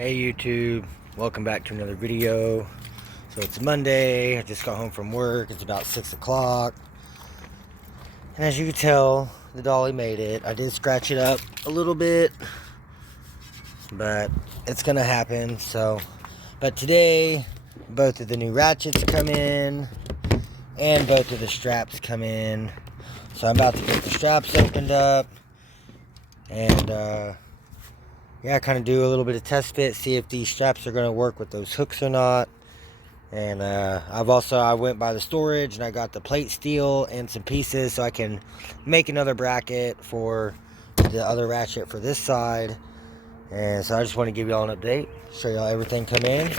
Hey YouTube, welcome back to another video. So it's Monday, I just got home from work, it's about 6 o'clock. And as you can tell, the dolly made it. I did scratch it up a little bit, but it's gonna happen. But today, both of the new ratchets come in, and both of the straps come in. So I'm about to get the straps opened up, and yeah, kind of do a little bit of test fit, see if these straps are going to work with those hooks or not. And I went by the storage and I got the plate steel and some pieces so I can make another bracket for the other ratchet for this side. And so I just want to give y'all an update, show y'all everything come in.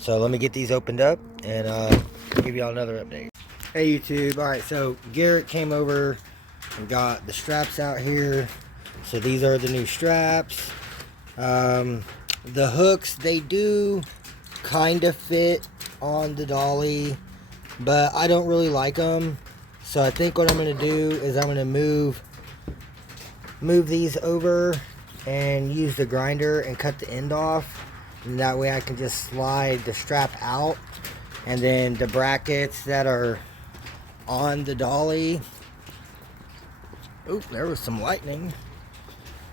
So let me get these opened up and give y'all another update. Hey YouTube, alright, so Garrett came over and got the straps out here. So these are the new straps. The hooks, they do kind of fit on the dolly, but I don't really like them. So I think what I'm going to do is I'm going to move these over and use the grinder and cut the end off. And that way I can just slide the strap out. And then the brackets that are on the dolly. Oop, there was some lightning.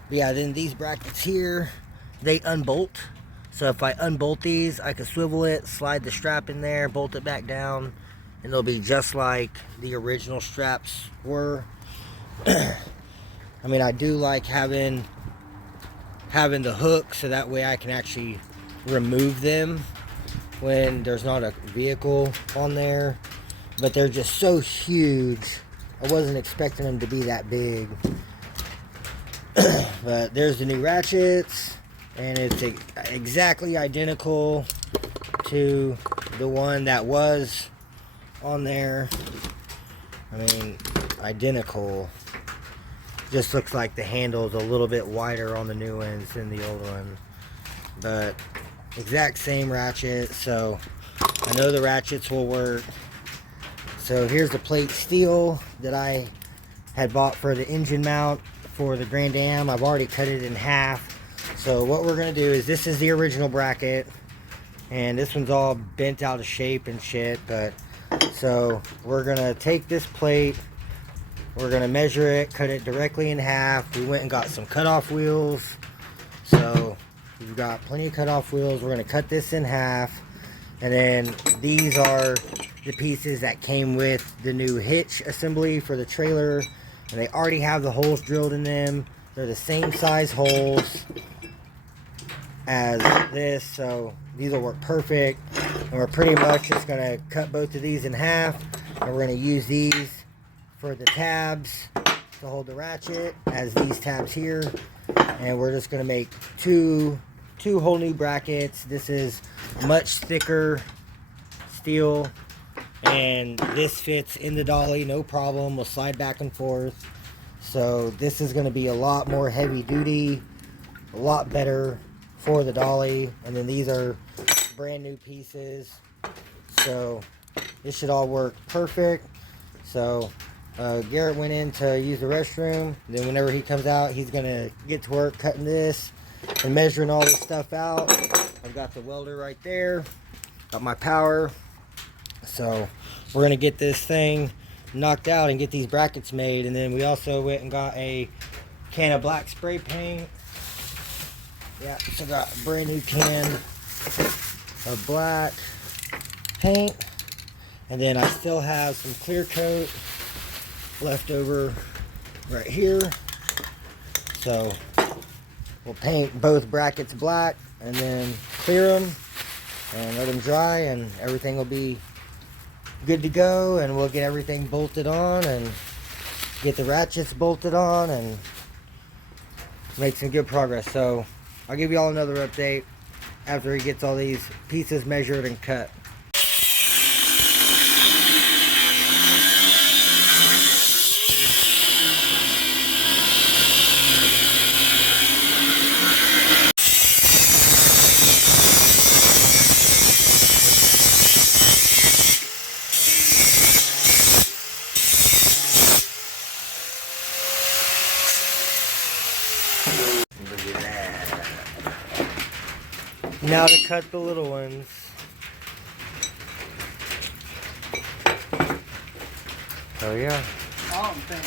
Yeah, then these brackets here, they unbolt. So if I unbolt these, I can swivel it, slide the strap in there, bolt it back down, and they'll be just like the original straps were. I mean, I do like having the hook so that way I can actually remove them when there's not a vehicle on there. But they're just so huge. I wasn't expecting them to be that big. But there's the new ratchets, and it's exactly identical to the one that was on there. I mean, identical. Just looks like the handle's a little bit wider on the new ones than the old one, but exact same ratchet. So I know the ratchets will work. So here's the plate steel that I had bought for the engine mount for the Grand Am. I've already cut it in half. So what we're going to do is, this is the original bracket, and this one's all bent out of shape and shit. But so we're going to take this plate, we're going to measure it, cut it directly in half. We went and got some cutoff wheels. So we've got plenty of cutoff wheels. We're going to cut this in half. And then these are the pieces that came with the new hitch assembly for the trailer. And they already have the holes drilled in them. They're the same size holes as this, so these will work perfect. And we're pretty much just going to cut both of these in half, and we're going to use these for the tabs to hold the ratchet, as these tabs here. And we're just going to make two whole new brackets. This is much thicker steel, and this fits in the dolly no problem. We'll slide back and forth. So this is going to be a lot more heavy duty, a lot better for the dolly. And then these are brand new pieces, so this should all work perfect. So Garrett went in to use the restroom. Then whenever he comes out, he's going to get to work cutting this and measuring all this stuff out. I've got the welder right there, got my power. So we're going to get this thing knocked out and get these brackets made. And then we also went and got a can of black spray paint. Yeah, so got a brand new can of black paint. And then I still have some clear coat left over right here. So we'll paint both brackets black and then clear them and let them dry, and everything will be good to go. And we'll get everything bolted on and get the ratchets bolted on and make some good progress. So I'll give you all another update after he gets all these pieces measured and cut. Look at that. Now to cut the little ones. Oh yeah. I don't think.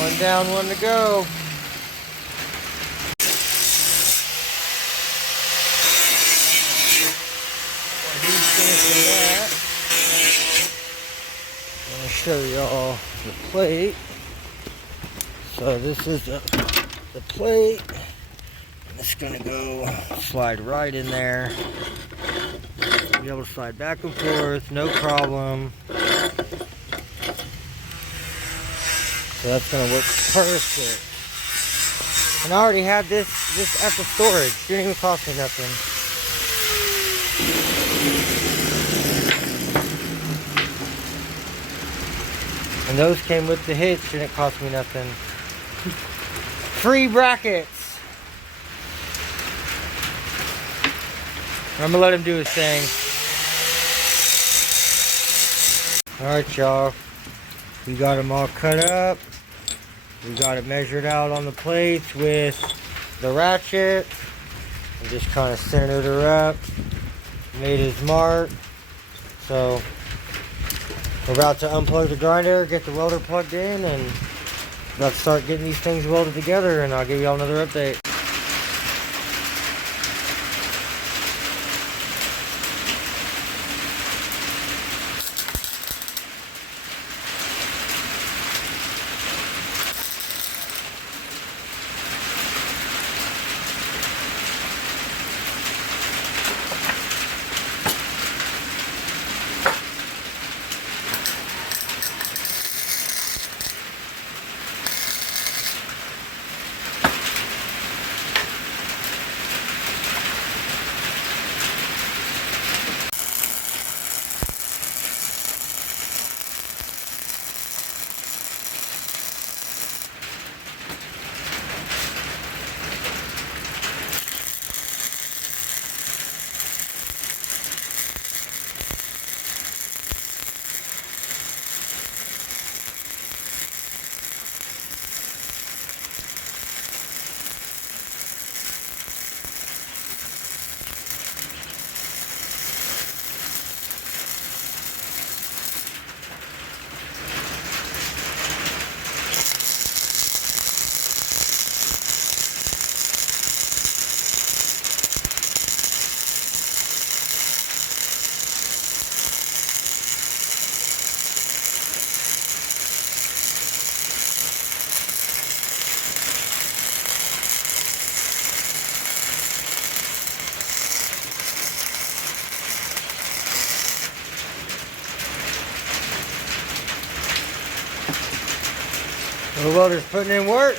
One down, one to go. He's finishing that. I'm going to show y'all the plate. So this is the plate. It's going to go slide right in there. Be able to slide back and forth, no problem. So that's going to work perfect. And I already had this at the storage. Didn't even cost me nothing. And those came with the hitch and it cost me nothing. Free brackets. I'm gonna let him do his thing. Alright y'all. We got them all cut up. We got it measured out on the plates with the ratchet. And just kind of centered her up. Made his mark. So we're about to unplug the grinder, get the welder plugged in, and about to start getting these things welded together, and I'll give y'all another update. The welder's putting in work.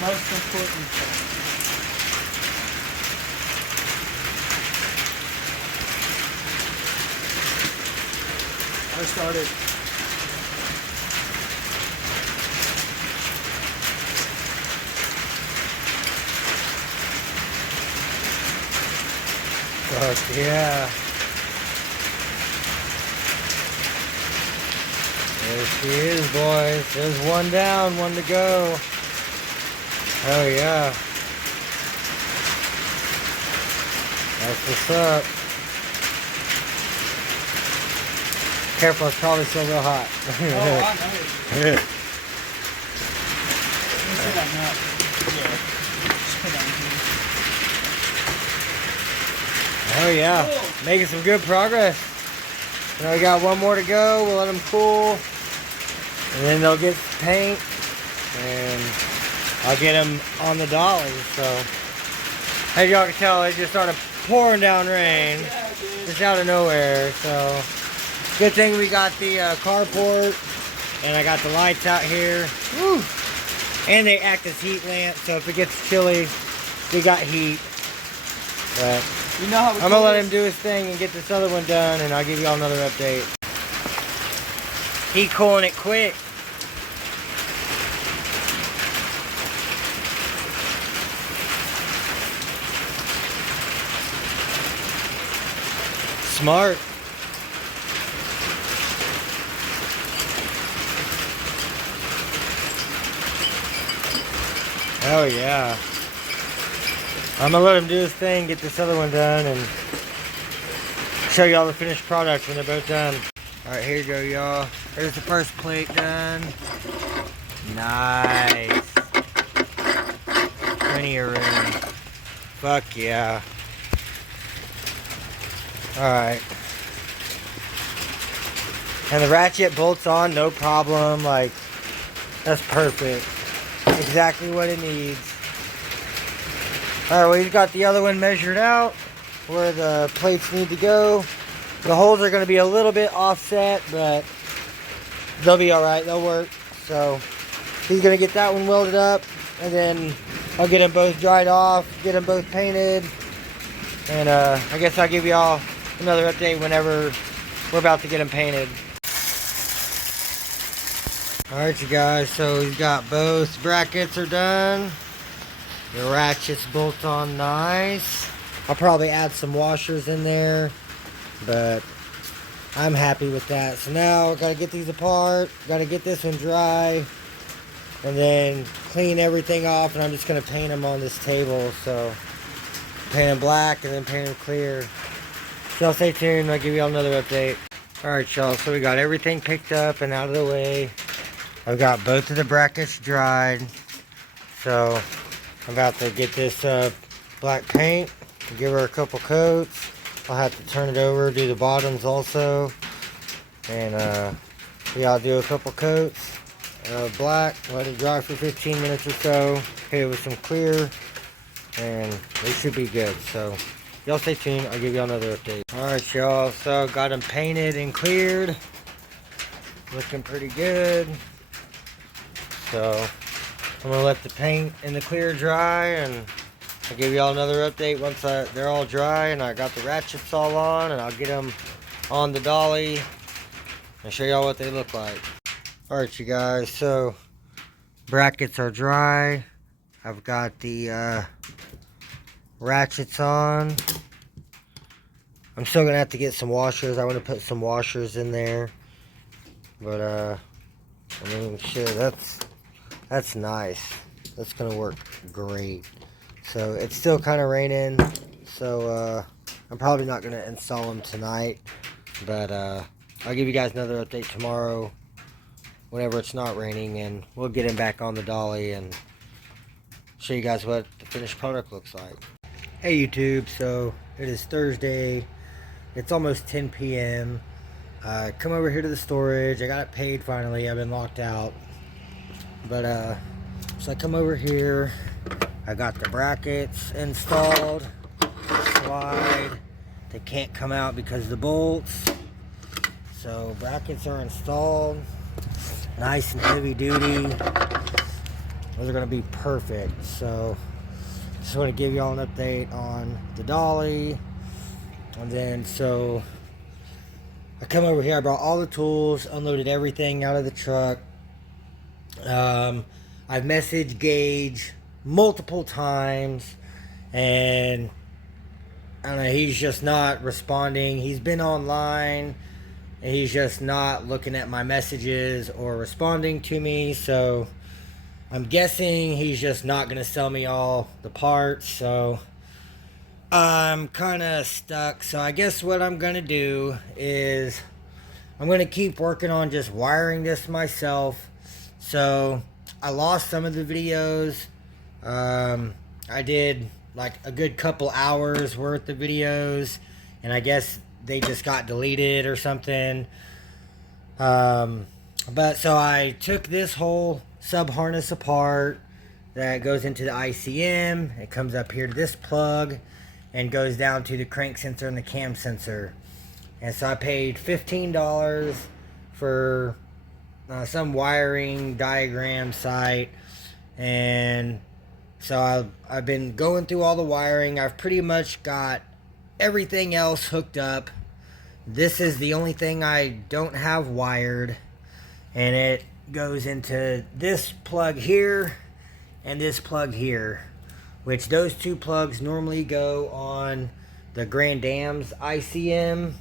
Most important thing. I started. Fuck yeah. There she is, boys. There's one down, one to go. Oh yeah. That's what's up. Careful, it's probably still real hot. Oh, I know. Yeah. Let's see that nut. Yeah. Just put that in here. Oh yeah, Cool. making some good progress. You know, we got one more to go. We'll let them cool, and then they'll get paint, and I'll get them on the dolly. So, as y'all can tell, it just started pouring down rain, just out of nowhere. So, good thing we got the carport, and I got the lights out here. Woo! And they act as heat lamps, so if it gets chilly, we got heat. But You know how I'm gonna let him do his thing and get this other one done, and I'll give y'all another update. He cooling it quick. Smart. Oh yeah. I'm gonna let him do his thing, get this other one done, and show y'all the finished product when they're both done. Alright, here you go, y'all. There's the first plate done. Nice. Plenty of room. Fuck yeah. Alright. And the ratchet bolts on, no problem. Like, that's perfect. Exactly what it needs. Alright, well, he's got the other one measured out where the plates need to go. The holes are going to be a little bit offset, but they'll be alright. They'll work. So, he's going to get that one welded up, and then I'll get them both dried off, get them both painted, and I guess I'll give y'all another update whenever we're about to get them painted. Alright, you guys, so we've got both brackets are done. The ratchets bolt on nice. I'll probably add some washers in there, but I'm happy with that. So now gotta get these apart, gotta get this one dry, and then clean everything off, and I'm just gonna paint them on this table. So paint them black and then paint them clear. So y'all stay tuned, I'll give y'all another update. Alright y'all, so we got everything picked up and out of the way. I've got both of the brackets dried. So I'm about to get this black paint, give her a couple coats. I'll have to turn it over, do the bottoms also. And yeah, I'll do a couple coats of black, let it dry for 15 minutes or so, hit it with some clear, and it should be good. So y'all stay tuned, I'll give y'all another update. Alright y'all, so got them painted and cleared. Looking pretty good. So I'm gonna let the paint and the clear dry, and I'll give y'all another update once they're all dry and I got the ratchets all on, and I'll get them on the dolly and show y'all what they look like. Alright you guys, so brackets are dry. I've got the ratchets on. I'm still gonna have to get some washers. I want to put some washers in there, but I mean, shit, that's nice. That's gonna work great. So it's still kind of raining, so I'm probably not gonna install them tonight, but I'll give you guys another update tomorrow whenever it's not raining, and we'll get him back on the dolly and show you guys what the finished product looks like. Hey YouTube, so it is Thursday. It's almost 10 p.m. Come over here to the storage. I got it paid finally. I've been locked out. But so I come over here. I got the brackets installed. Slide. They can't come out because of the bolts. So brackets are installed. Nice and heavy duty. Those are going to be perfect. So just want to give y'all an update on the dolly. And then so I come over here. I brought all the tools, unloaded everything out of the truck. I've messaged Gage multiple times, and I don't know, he's just not responding. He's been online, and he's just not looking at my messages or responding to me. So I'm guessing he's just not going to sell me all the parts. So I'm kind of stuck. So I guess what I'm going to do is I'm going to keep working on just wiring this myself. So I lost some of the videos. I did like a good couple hours worth of videos, and I guess they just got deleted or something. But so I took this whole sub harness apart that goes into the ICM. It comes up here to this plug and goes down to the crank sensor and the cam sensor. And so I paid $15 for some wiring diagram site. And so I've been going through all the wiring. I've pretty much got everything else hooked up. This is the only thing I don't have wired. And it goes into this plug here and this plug here. Which those two plugs normally go on the Grand Dam's ICM.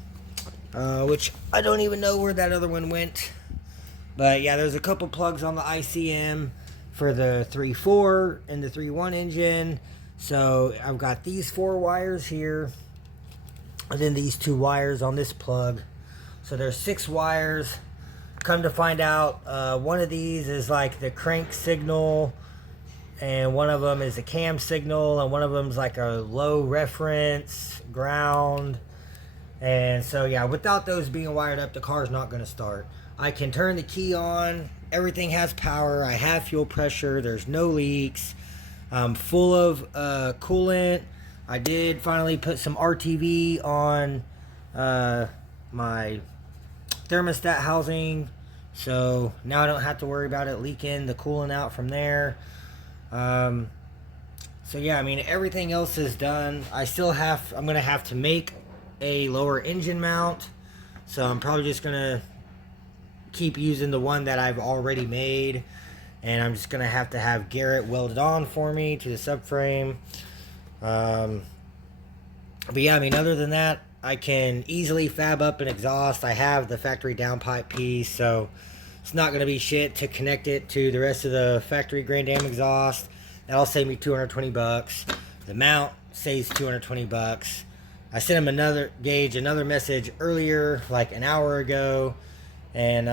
Which I don't even know where that other one went. But yeah, there's a couple plugs on the ICM for the 3.4 and the 3.1 engine. So I've got these 4 wires here. And then these 2 wires on this plug. So there's 6 wires. Come to find out, one of these is like the crank signal. And one of them is a cam signal. And one of them is like a low reference, ground. And so yeah, without those being wired up, the car's not going to start. I can turn the key on. Everything has power. I have fuel pressure. There's no leaks. I'm full of coolant. I did finally put some RTV on my thermostat housing. So now I don't have to worry about it leaking the coolant out from there. So yeah, I mean, everything else is done. I'm going to have to make a lower engine mount. So I'm probably just going to keep using the one that I've already made. And I'm just going to have Garrett welded on for me to the subframe. But yeah, I mean, other than that, I can easily fab up an exhaust. I have the factory downpipe piece, so it's not going to be shit to connect it to the rest of the factory Grand Am exhaust. That'll save me $220. The mount saves $220. I sent him another message earlier, like an hour ago, and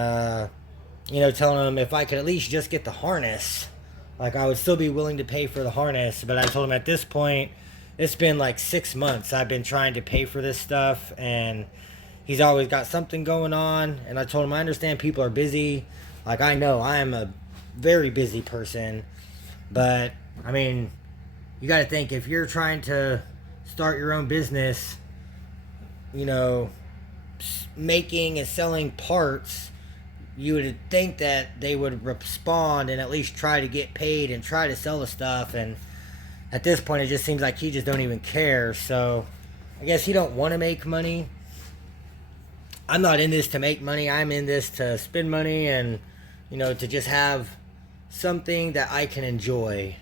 telling him if I could at least just get the harness, like I would still be willing to pay for the harness. But I told him at this point, it's been like 6 months I've been trying to pay for this stuff, and he's always got something going on. And I told him I understand people are busy. Like, I know I am a very busy person, but I mean, you got to think, if you're trying to start your own business, making and selling parts, you would think that they would respond and at least try to get paid and try to sell the stuff. And at this point, it just seems like he just don't even care. So I guess he don't want to make money. I'm not in this to make money. I'm in this to spend money and, to just have something that I can enjoy.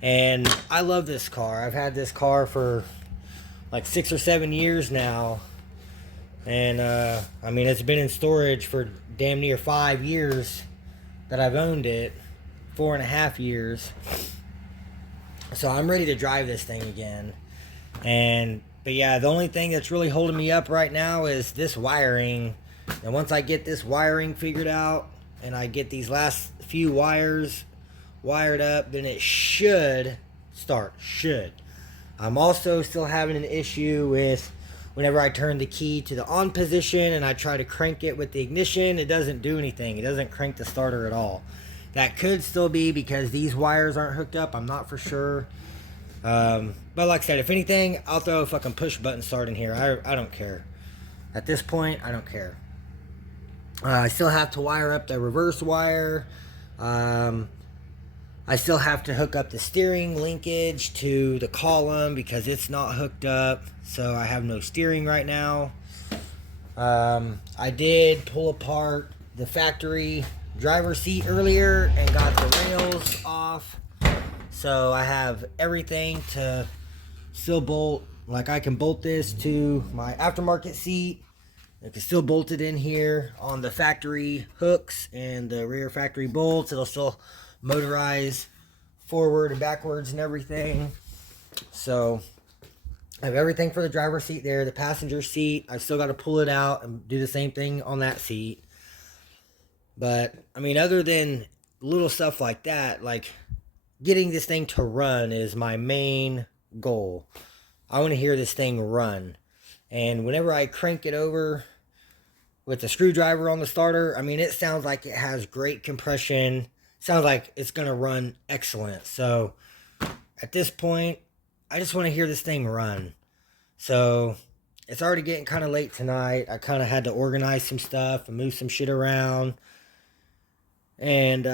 And I love this car. I've had this car for like 6 or 7 years now. And, I mean, it's been in storage for damn near 5 years that I've owned it. 4.5 years. So I'm ready to drive this thing again. But yeah, the only thing that's really holding me up right now is this wiring. And once I get this wiring figured out and I get these last few wires wired up, then it should start. I'm also still having an issue with whenever I turn the key to the on position and I try to crank it with the ignition, it doesn't do anything. It doesn't crank the starter at all. That could still be because these wires aren't hooked up. I'm not for sure. But like I said, if anything, I'll throw a fucking push button start in here. I don't care. At this point, I don't care. I still have to wire up the reverse wire. I still have to hook up the steering linkage to the column because it's not hooked up. So I have no steering right now. I did pull apart the factory driver's seat earlier and got the rails off. So I have everything to still bolt. Like, I can bolt this to my aftermarket seat. I can still bolt it in here on the factory hooks and the rear factory bolts. It'll still motorize forward and backwards and everything. So I have everything for the driver's seat there. The passenger seat, I still got to pull it out and do the same thing on that seat. But, I mean, other than little stuff like that, like getting this thing to run is my main goal. I want to hear this thing run. And whenever I crank it over with the screwdriver on the starter, I mean, it sounds like it has great compression. Sounds like it's going to run excellent. So, at this point, I just want to hear this thing run. So, it's already getting kind of late tonight. I kind of had to organize some stuff and move some shit around. And,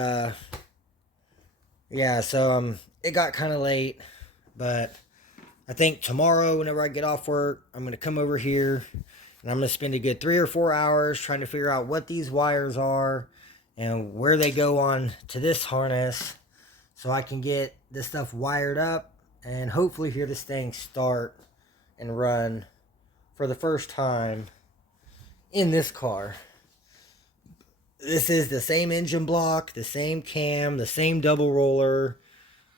yeah, so, it got kind of late. But I think tomorrow, whenever I get off work, I'm going to come over here. And I'm going to spend a good 3 or 4 hours trying to figure out what these wires are and where they go on to this harness, so I can get this stuff wired up and hopefully hear this thing start and run for the first time in this car. This is the same engine block, the same cam, the same double roller.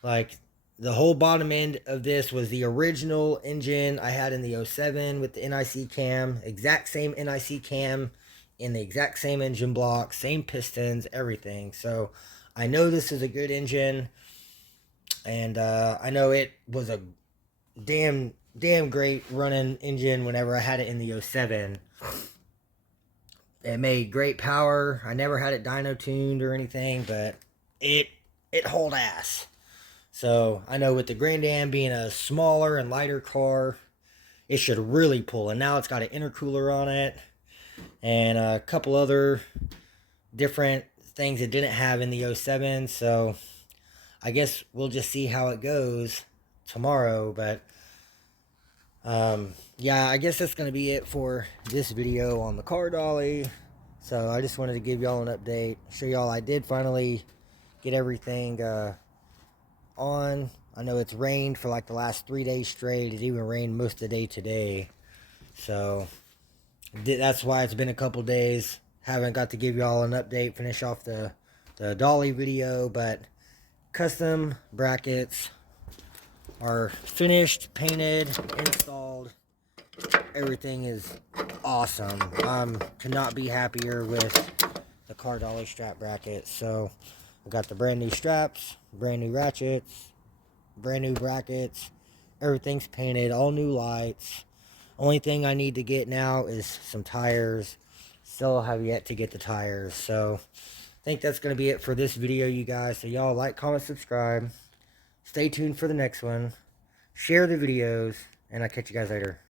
Like, the whole bottom end of this was the original engine I had in the 07 with the NIC cam. Exact same NIC cam in the exact same engine block, same pistons, everything. So I know this is a good engine, and I know it was a damn great running engine whenever I had it in the 07. It made great power. I never had it dyno tuned or anything, but it hauled ass. So I know with the Grand Am being a smaller and lighter car, it should really pull. And now it's got an intercooler on it and a couple other different things it didn't have in the 07. So I guess we'll just see how it goes tomorrow. But yeah, I guess that's going to be it for this video on the car dolly. So I just wanted to give y'all an update, show y'all I did finally get everything on. I know it's rained for like the last 3 days straight. It even rained most of the day today. So that's why it's been a couple days. Haven't got to give y'all an update, finish off the dolly video, but custom brackets are finished, painted, installed. Everything is awesome. Could not be happier with the car dolly strap bracket. So we got the brand new straps, brand new ratchets, brand new brackets. Everything's painted, all new lights. Only thing I need to get now is some tires. Still have yet to get the tires. So I think that's going to be it for this video, you guys. So y'all like, comment, subscribe. Stay tuned for the next one. Share the videos, and I'll catch you guys later.